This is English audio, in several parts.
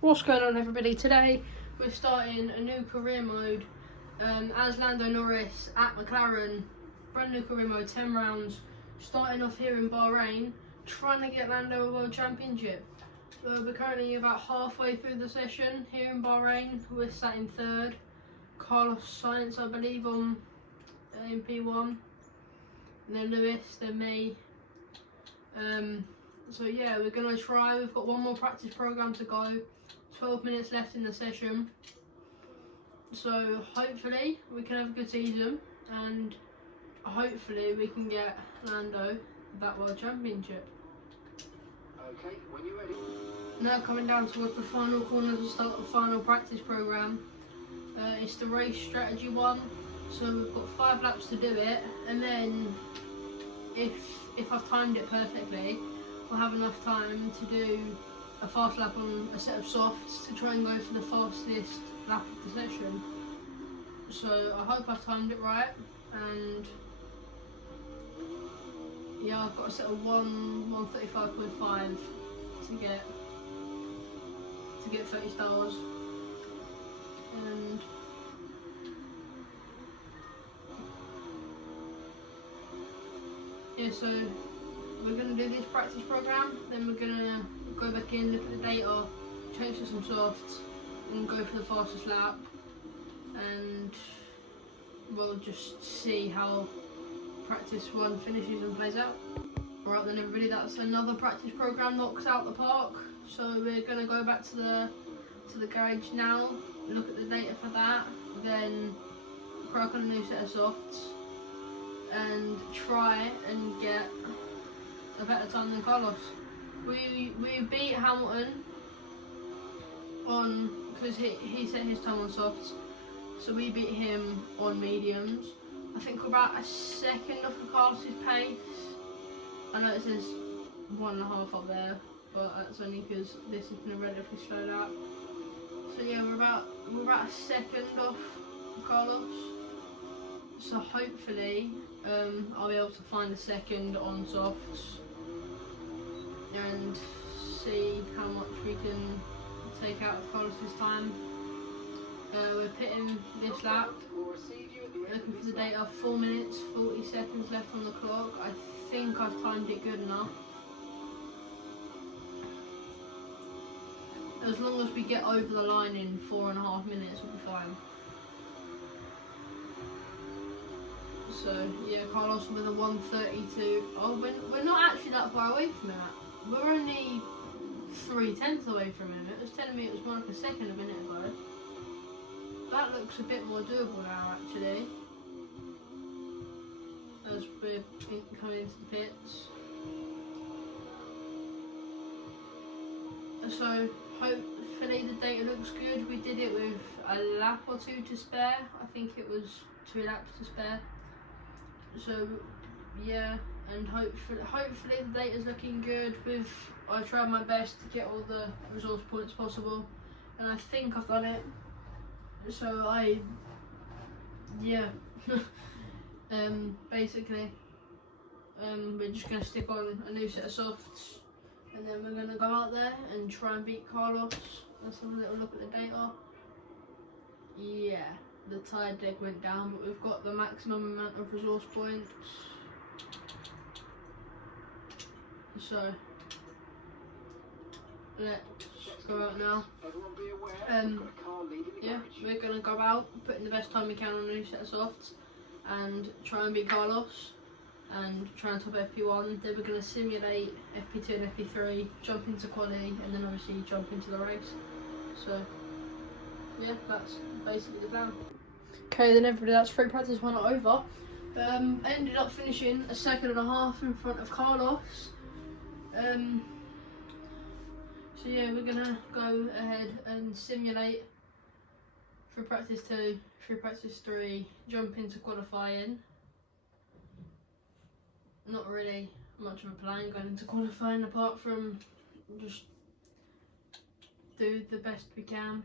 What's going on, everybody? Today we're starting a new career mode as Lando Norris at McLaren. Brand new career mode, 10 rounds, starting off here in Bahrain, trying to get Lando a World Championship. We're currently about halfway through the session here in Bahrain. We're sat in third. Carlos Sainz, I believe, on ep1, and then Lewis, then me. So yeah, we're gonna try. We've got one more practice program to go. 12 minutes left in the session. So hopefully we can have a good season, and hopefully we can get Lando that World Championship. Okay, when you're ready. Now coming down towards the final corner to start the final practice program. It's the race strategy one. So we've got 5 laps to do it, and then if I've timed it perfectly, we'll have enough time to do a fast lap on a set of softs to try and go for the fastest lap of the session. So I hope I've timed it right, and yeah, I've got a set of 1:35.5 to get 30 stars. And yeah, so we're going to do this practice program, then we're going to go back in, look at the data, change to some softs, and go for the fastest lap, and we'll just see how practice one finishes and plays out. Alright then, everybody, that's another practice program knocked out the park. So we're going to go back to the garage now, look at the data for that, then crack on a new set of softs, and try and get a better time than Carlos. We beat Hamilton on, because he set his time on softs, so we beat him on mediums. I think we're about a second off of Carlos's pace. I know it says 1.5 up there, but that's only because this has been a relatively slow lap. So yeah, we're about a second off Carlos. So hopefully I'll be able to find a second on softs and see how much we can take out of Carlos's time. We're pitting this lap, looking for the data, 4 minutes 40 seconds left on the clock. I think I've timed it good enough. As long as we get over the line in 4.5 minutes, we'll be fine. So yeah, Carlos with a 1:32. Oh, we're not actually that far away from that. We're only 0.3 away from him. It was telling me it was more like a second a minute ago. That looks a bit more doable now, actually, as we're coming into the pits. So hopefully the data looks good. We did it with a lap or 2 to spare. I think it was 2 laps to spare. So yeah, and hopefully the data's looking good. I tried my best to get all the resource points possible, and I think I've done it. So yeah, basically, we're just gonna stick on a new set of softs, and then we're gonna go out there and try and beat Carlos. Let's have a little look at the data. Yeah, the tire deck went down, but we've got the maximum amount of resource points. So let's go out now. Yeah, we're gonna go out, put in the best time we can on a new set of softs, and try and beat Carlos, and try and top FP1. Then we're gonna simulate FP2 and FP3, jump into quali, and then obviously jump into the race. So yeah, that's basically the plan. Okay then, everybody, that's free practice 1 over. I ended up finishing a 2.5 in front of Carlos. So yeah, we're gonna go ahead and simulate for practice 2, for practice 3, jump into qualifying. Not really much of a plan going into qualifying, apart from just do the best we can.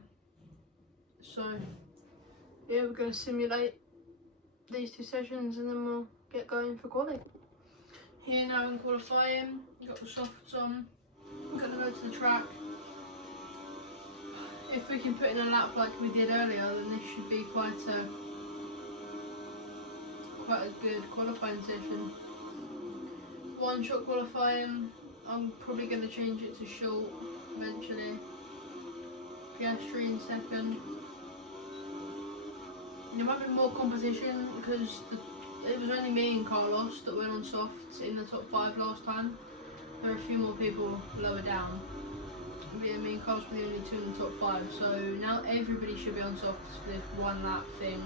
So yeah, we're going to simulate these 2 sessions, and then we'll get going for quali. Here now in qualifying, got the softs on, I'm going to go to the track, if we can put in a lap like we did earlier, then this should be quite a good qualifying session. One shot qualifying, I'm probably going to change it to short eventually. Piastri in second. There might be more competition because it was only me and Carlos that went on softs in the top 5 last time. There are a few more people lower down. Me and Carlos were the only 2 in the top 5, so now everybody should be on softs for this one lap thing.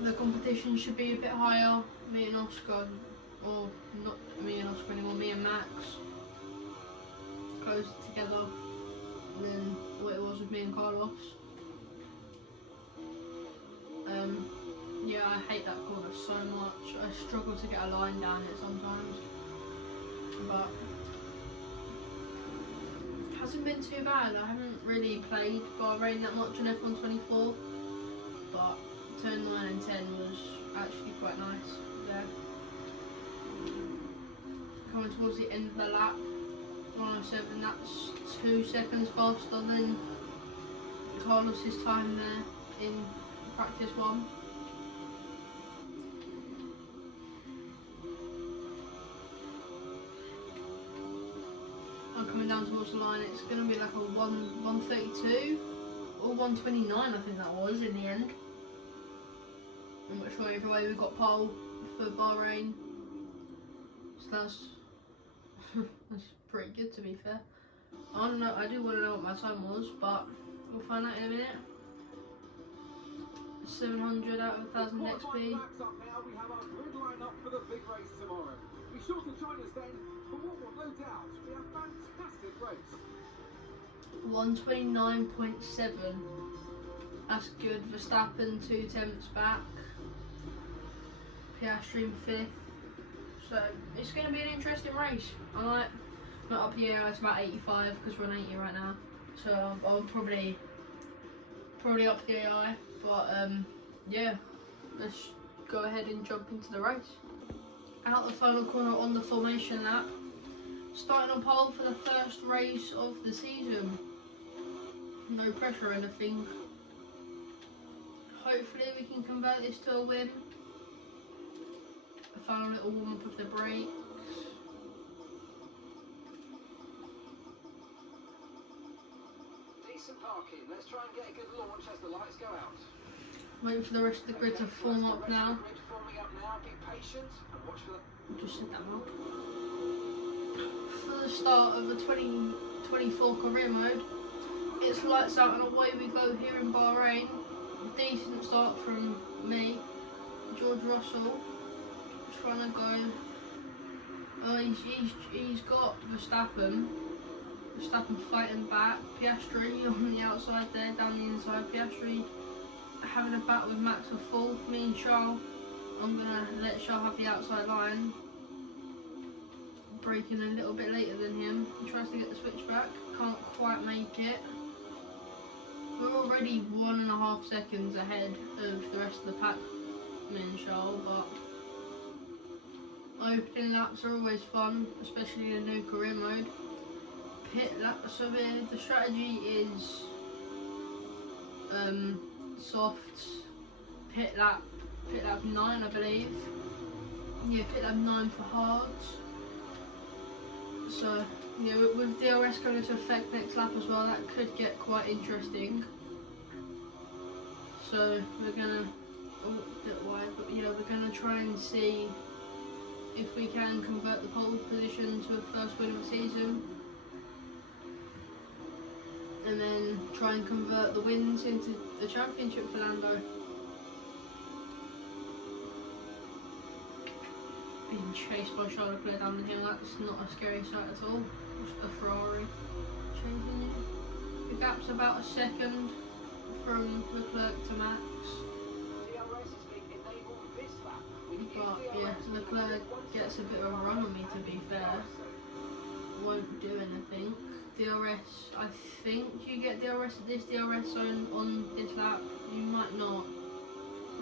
The competition should be a bit higher. Me and Oscar, or not me and Oscar anymore, me and Max, closer together than what it was with me and Carlos. Yeah, I hate that corner so much. I struggle to get a line down it sometimes, but it hasn't been too bad. I haven't really played Bahrain that much on F1 24, but turn 9 and 10 was actually quite nice there. Coming towards the end of the lap, 107, that's 2 seconds faster than Carlos's time there in practice 1. I'm coming down towards the line, it's going to be like a 132 or 129 I think that was in the end. I'm not sure, either way we got pole for Bahrain, so that's pretty good to be fair. I don't know, I do want to know what my time was, but we'll find out in a minute. 700 out of 1000 XP. We have our grid line up for the big race tomorrow. Be sure to join us then for what will no doubt be a fantastic race. 129.7. That's good. Verstappen 2 tenths back. Piastri in 5th. So it's going to be an interesting race. I like not up the air. It's about 85 because we're on 80 right now. So I'll probably up the AI. But yeah, let's go ahead and jump into the race. Out the final corner on the formation lap. Starting on pole for the first race of the season. No pressure or anything. Hopefully we can convert this to a win. A final little warm up of the brakes. Decent parking. Let's try and get a good launch as the lights go out. Waiting for the rest of the grid to form up now. Forming up now. Be patient and watch for the... Just said that wrong. For the start of the 2024 career mode, it's lights out and away we go here in Bahrain. Decent start from me. George Russell trying to go. He's got Verstappen fighting back. Piastri on the outside there, down the inside. Piastri having a battle with Max for 4th. Me and Charles, I'm gonna let Charles have the outside line. Braking a little bit later than him. He tries to get the switch back, can't quite make it. We're already 1.5 seconds ahead of the rest of the pack, me and Charles, but opening laps are always fun, especially in a new career mode. Pit lap, so the strategy is softs, pit lap 9 I believe. Yeah, pit lap 9 for hards. So yeah, with DRS coming into effect next lap as well, that could get quite interesting. So we're gonna, oh, a bit wide, but yeah, we're gonna try and see if we can convert the pole position to a first win of the season, and then try and convert the wins into the championship for Lando. Being chased by Charles Leclerc down the hill, that's not a scary sight at all. Just a Ferrari chasing you. The gap's about a second from Leclerc to Max. But yeah, Leclerc gets a bit of a run on me, to be fair. Won't do anything. DRS, I think you get DRS at this DRS zone on this lap. You might not.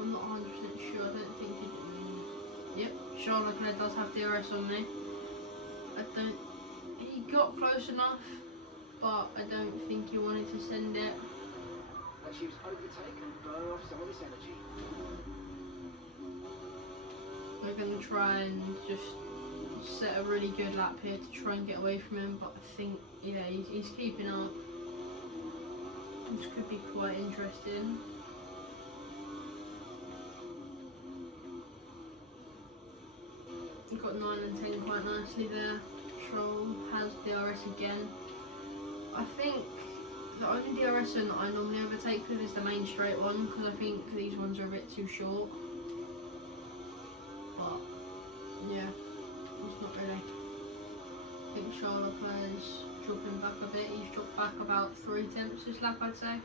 I'm not 100% sure. I don't think you do. Yep, Charles Leclerc does have DRS on me. He got close enough but I don't think he wanted to send it. Let's use overtake and burn off some of this energy. We're going to try and just set a really good lap here to try and get away from him, but I think, yeah, he's keeping up. This could be quite interesting. We've got 9 and 10 quite nicely there. Troll has DRS again. I think the only DRS zone that I normally overtake with is the main straight one, because I think these ones are a bit too short. But yeah, it's not really. I think Charlotte is dropping back a bit. He's dropped back about 3 tenths this lap, I'd say.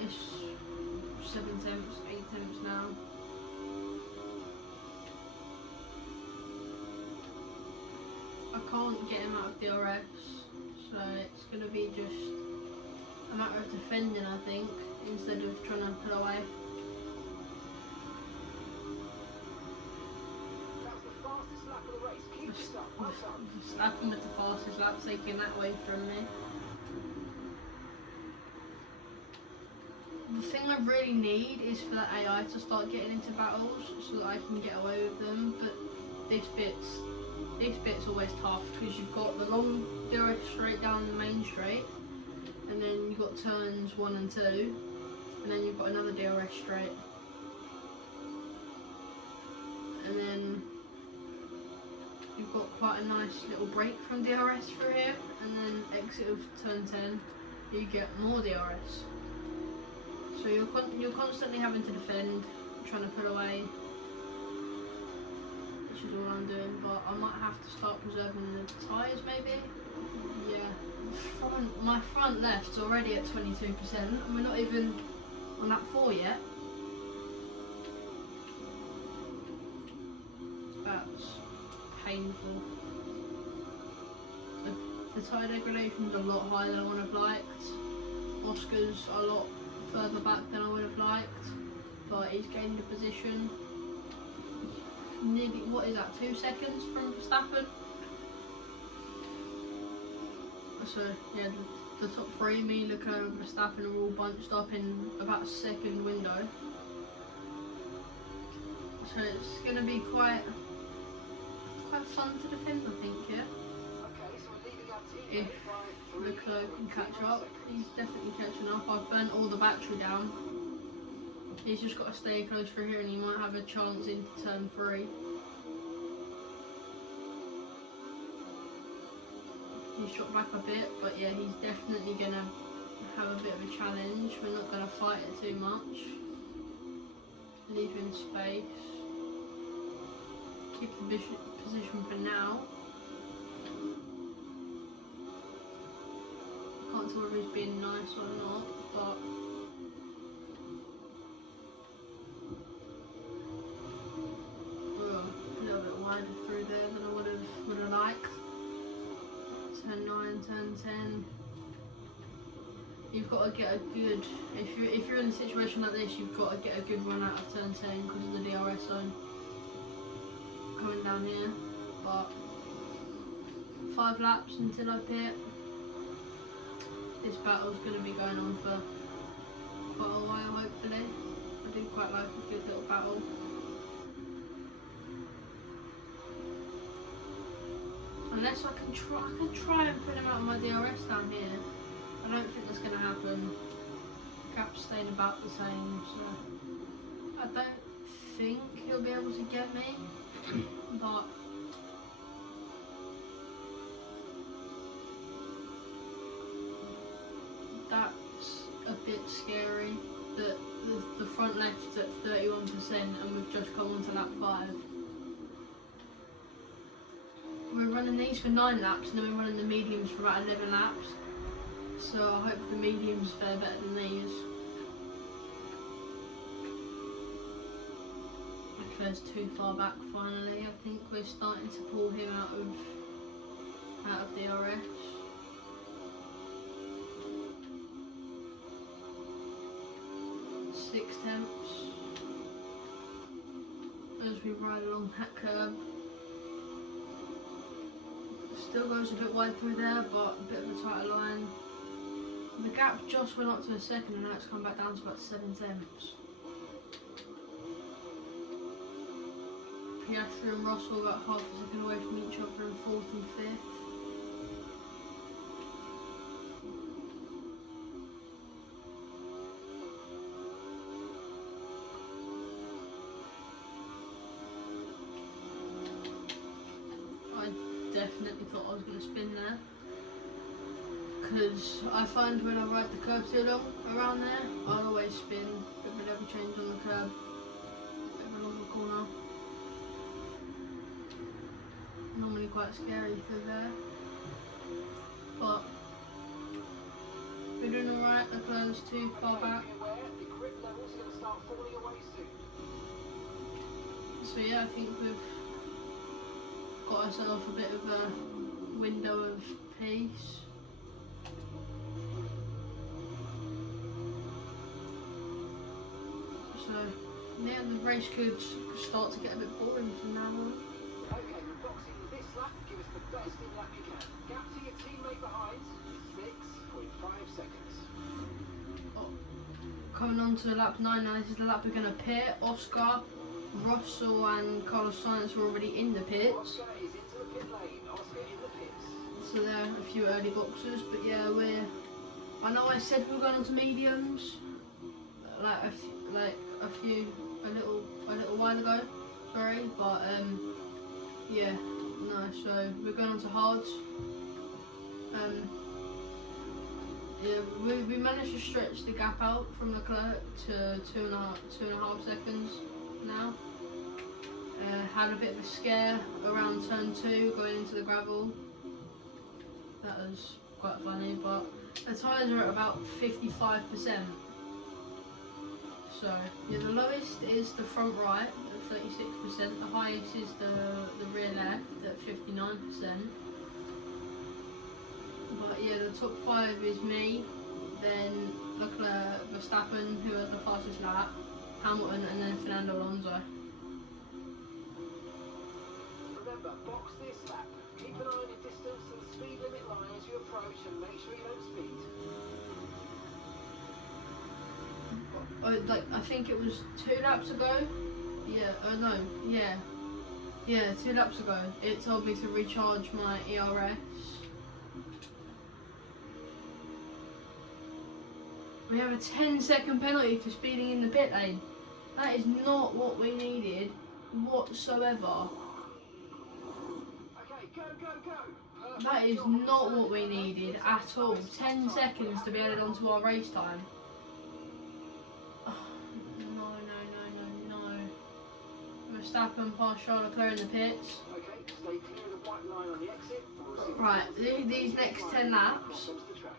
It's 7 tenths, 8 tenths now. I can't get him out of DRS, so it's going to be just a matter of defending, I think, instead of trying to pull away. That's the fastest lap of the race. Keep this up. Well done. Stapping with the fastest lap, taking that away from me. The thing I really need is for the AI to start getting into battles so that I can get away with them, but this bit's always tough because you've got the long DRS straight down the main straight, and then you've got turns 1 and 2, and then you've got another DRS straight, and then you've got quite a nice little break from DRS through here, and then exit of turn 10 you get more DRS. So you're constantly having to defend, trying to put away, which is all I'm doing, but I might have to start preserving the tyres maybe. Yeah, my front left's already at 22% and we're not even on lap 4 yet. That's painful. The tyre degradation's a lot higher than I would have liked. Oscar's a lot further back than I would have liked, but he's gained a position. Nearly, what is that, 2 seconds from Verstappen? So yeah, the top 3, me, Leclerc and Verstappen, are all bunched up in about a second window. So it's going to be quite fun to defend, I think, yeah. If Leclerc can catch up, he's definitely catching up. I've burnt all the battery down. He's just got to stay close for here and he might have a chance into turn 3. He's dropped back a bit, but yeah, he's definitely going to have a bit of a challenge. We're not going to fight it too much. Leave him space. Keep the position for now. Can't tell whether he's being nice or not, but a little bit wider through there than I would have liked. Turn 9, turn 10. You've got to get a good. If you're in a situation like this, you've got to get a good run out of turn 10 because of the DRS zone coming down here. But 5 laps until I pit. This battle's going to be going on for quite a while, hopefully. I do quite like a good little battle. Unless I can try and put him out of my DRS down here. I don't think that's going to happen. Cap's staying about the same, so I don't think he'll be able to get me, but that's a bit scary that the front left's at 31% and we've just come on to lap 5. We're running these for 9 laps and then we're running the mediums for about 11 laps. So I hope the mediums fare better than these. Leclerc's too far back finally. I think we're starting to pull him out of DRS. Six tenths as we ride along that curb. Still goes a bit wide through there, but a bit of a tighter line. The gap just went up to a second and now it's come back down to about 7 tenths. Piastri and Russell about half a second away from each other in 4th and 5th. I definitely thought I was going to spin there, because I find when I ride the curb too long around there, I'll always spin, bit of a level change on the curb, bit of a longer corner. Normally quite scary through there, but we're doing alright. The curve's too far back. So yeah, I think we've got ourselves a bit of a window of peace. So yeah, the race could start to get a bit boring from now on. Okay, we're boxing this lap. Give us the best in lap you can. Gap to your teammate behind, 6.5 seconds. Oh, coming on to lap 9 now. This is the lap we're going to pit. Oscar, Russell and Carlos Sainz are already in the pits. Oscar is into the pit lane. Oscar in the pits. So there are a few early boxes, but yeah, I know I said we were going on to mediums, a little while ago, sorry, but yeah, no. So we're going on to hards. Yeah, we managed to stretch the gap out from Leclerc to 2.5 seconds now. Had a bit of a scare around turn 2 going into the gravel. That was quite funny, but the tyres are at about 55%. So yeah, the lowest is the front right at 36%, the highest is the rear left at 59%. But yeah, the top 5 is me, then Leclerc, Verstappen, who has the fastest lap, Hamilton, and then Fernando Alonso. Remember, box this lap. Keep an eye on your distance to the speed limit line as you approach and make sure you don't speed. I think it was 2 laps ago. Yeah, no, yeah. Yeah, 2 laps ago. It told me to recharge my ERS. We have a 10-second penalty for speeding in the pit lane. That is not what we needed whatsoever. Okay, go, go, go. That is not what we needed at all. 10 seconds to be added onto our race time. Oh, no. Verstappen past Charles Leclerc in the pits. Okay, stay clear of the white line on the exit. Right, these next 10 laps,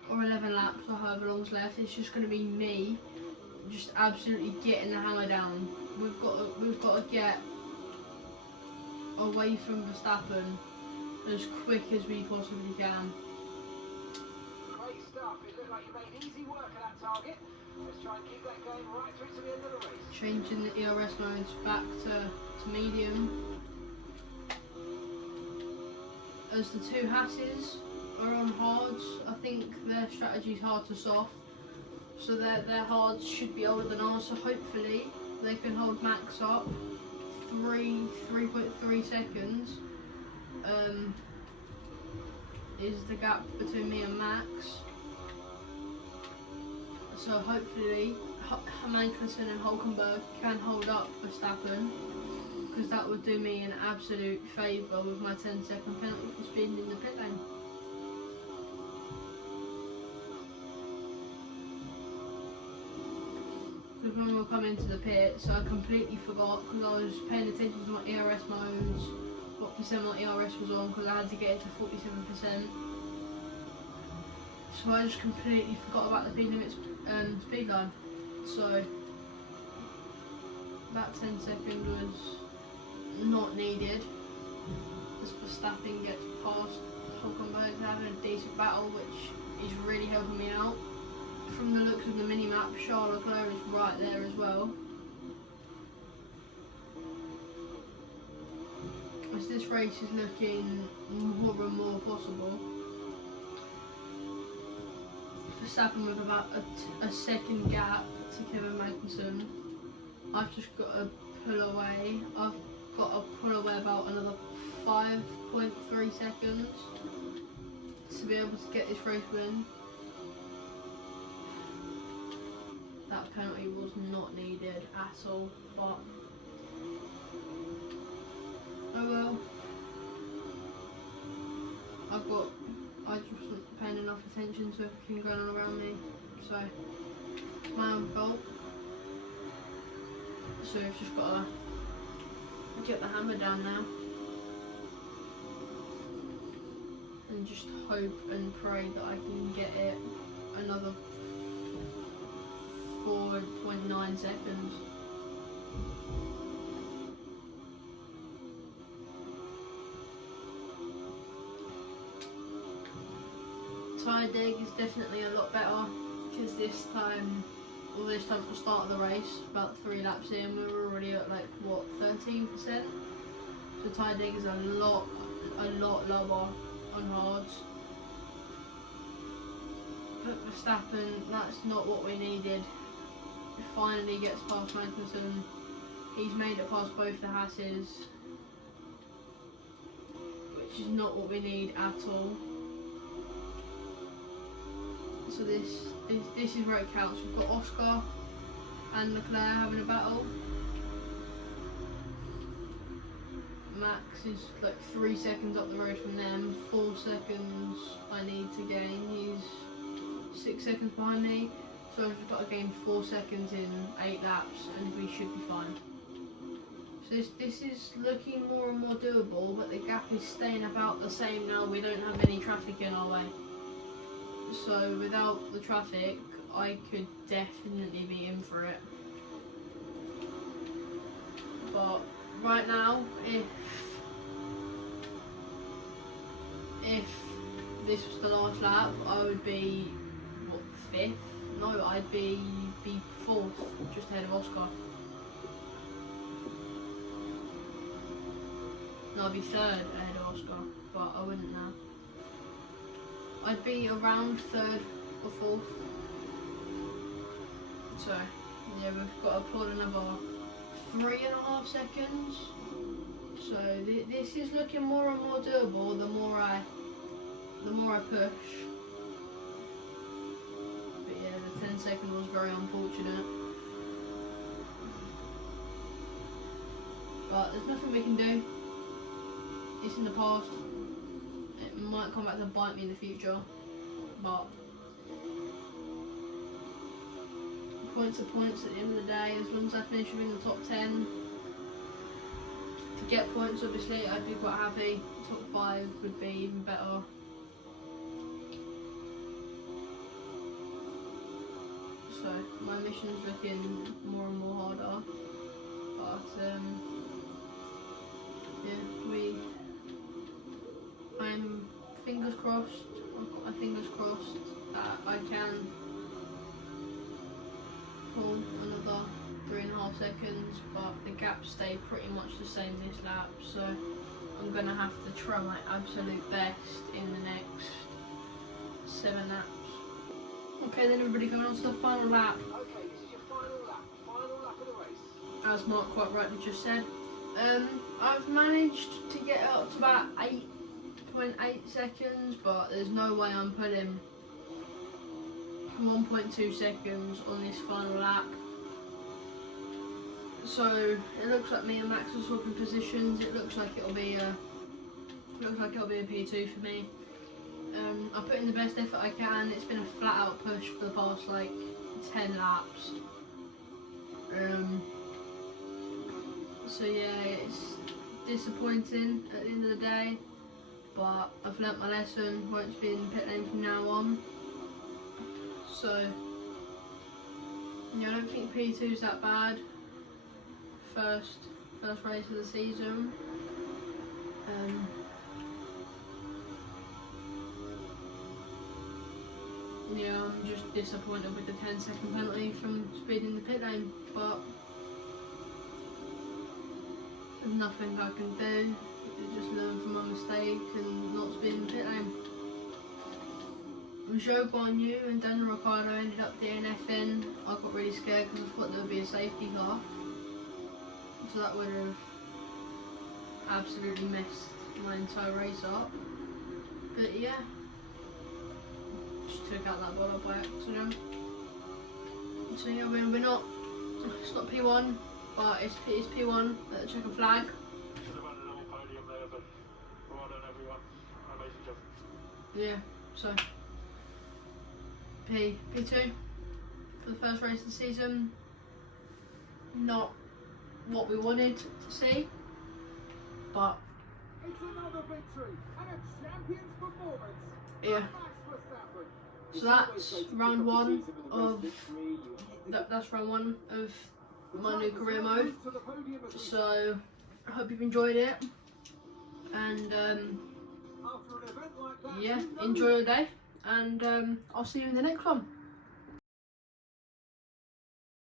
or 11 laps, or however long's left, it's just going to be me just absolutely getting the hammer down. We've got to get away from Verstappen as quick as we possibly can. Great stuff. It looked like you made easy work of that target. Let's try and keep that going right through to the end of the race. Changing the ERS modes back to medium. As the 2 Hasses are on hards, I think their strategy's hard to soft. So their hards should be older than ours, so hopefully they can hold Max up. 3.3 seconds is the gap between me and Max. So hopefully Magnussen and Hulkenberg can hold up Verstappen, because that would do me an absolute favour with my 10-second penalty for speeding in the pit lane. Because when we were coming to the pit, so I completely forgot, because I was paying attention to my ERS modes, what percent my ERS was on, because I had to get it to 47%. So I just completely forgot about the speed limits speed line. So that 10 second was not needed. As Verstappen gets past Hulkenberg, having a decent battle, which is really helping me out. From the looks of the mini-map, Charles Leclerc is right there as well. As this race is looking more and more possible. Verstappen with about a second gap to Kevin Magnussen. I've just got to pull away. I've got to pull away about another 5.3 seconds to be able to get this race win. That penalty was not needed at all, but oh well. I just wasn't paying enough attention to everything going on around me, so it's my own fault. So I've just got to get the hammer down now and just hope and pray that I can get it another 4.9 seconds. Tyre dig is definitely a lot better because this time at the start of the race, about 3 laps in, we were already at like what, 13%. So tyre dig is a lot lower on hards. But Verstappen, that's not what we needed. He finally gets past Magnussen. He's made it past both the Hasses, which is not what we need at all. So this is where it counts. We've got Oscar and Leclerc having a battle. Max is like 3 seconds up the road from them. 4 seconds I need to gain. He's 6 seconds behind me. So I've got to gain 4 seconds in 8 laps and we should be fine. So this is looking more and more doable, but the gap is staying about the same now. We don't have any traffic in our way. So without the traffic, I could definitely be in for it. But right now, if this was the last lap, I would be what, 5th? No, I'd be 4th, just ahead of Oscar. No, I'd be 3rd ahead of Oscar, but I wouldn't now. I'd be around 3rd or 4th. So, yeah, we've got to pull another 3.5 seconds. So this is looking more and more doable the more I push. But yeah, the 10 second was very unfortunate. But there's nothing we can do. It's in the past. It might come back to bite me in the future, but points are points at the end of the day. As long as I finish within the top 10, to get points obviously I'd be quite happy. Top 5 would be even better. So my mission's looking more and more harder, but yeah, I'm fingers crossed. I've got my fingers crossed that I can pull another 3.5 seconds, but the gap stayed pretty much the same this lap, so I'm going to have to try my absolute best in the next 7 laps. Okay then everybody, going on to the final lap. Okay, this is your final lap of the race. As Mark quite rightly just said. I've managed to get up to about 8.8 seconds, but there's no way I'm putting 1.2 seconds on this final lap. So it looks like me and Max are swapping positions. It looks like it'll be a P2 for me. I put in the best effort I can. It's been a flat out push for the past like 10 laps. So yeah, it's disappointing at the end of the day, but I've learnt my lesson. Won't be in the pit lane from now on. So yeah, I don't think P2 is that bad. First race of the season. Yeah, I'm just disappointed with the 10-second penalty from speeding the pit lane, but there's nothing I can do. just learn from my mistake and not spin the pit lane. Joe Barnew and Daniel Ricciardo ended up DNFing. I got really scared because I thought there would be a safety car. So that would have absolutely messed my entire race up. But yeah, just took out that bottle by accident. So yeah, we're not, it's not P1, but it's P1 at the checkered flag. Should have had a little podium there, but well done everyone. Amazing job. Yeah, so P2 for the first race of the season. Not what we wanted to see, but It's another victory and a champion's performance. yeah. Max Verstappen. So that's round one of that's round one of my new career mode. So I hope you've enjoyed it, and yeah, enjoy your day, and I'll see you in the next one.